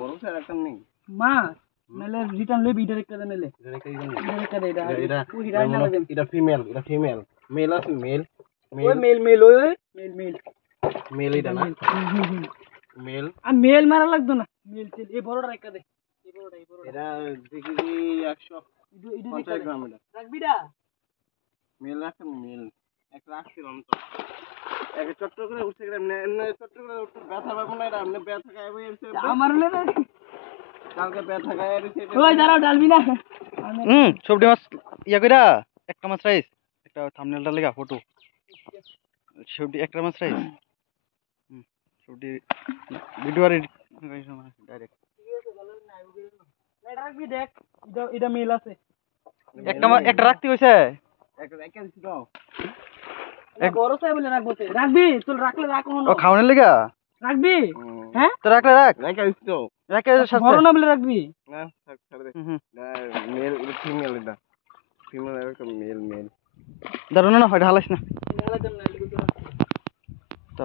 বড় স্যার একটা নেই মা নালে রিটার্ন লই বিডার একটা নালে এটা দে এটা পুহিরা না দেন এটা ফিমেল মেল আছে মেল ওই মেল ওই মেল মেল এটা না মেল আর মেল মারা লাগতো না মেল তেল এই বড়টা একটা দে এই বড়টা এটা দেখি 150 গ্রাম এটা রাখবিডা মেল রাখতে মেল একটা রাখছিলাম তো এক চট্ট করে উঠে গেলাম না চট্ট করে উঠে ব্যথা পাবো না এটা আপনি ব্যথা খাইবো আমার হলে না কালকে ব্যথা খাইয়া দিছে ওই দাঁড়াও ডালবি না সবজি মাছ ইয়া কইরা একটা মাছ রাইস একটা থাম্বনেলটা লাগা ফটো সবজি একটা মাছ রাইস সবজি ভিডিও আর ডাইরেক্ট এটা রাখবি দেখ এটা মেল আছে একটা রাখতে হইছে একটা দিছি দাও এক বড় সাহেব বলে রাখবি তুই রাখলে রাখ ও খাওয়ানোর লাগা রাখবি হ্যাঁ তো রাখলে রাখ একটা দিছি দাও রাখে বড় না বলে রাখবি না ছাড় দে মেল ফিমেল এটা ফিমেল একটা মেল দাঁড়ানো না হয় ঢালাইস না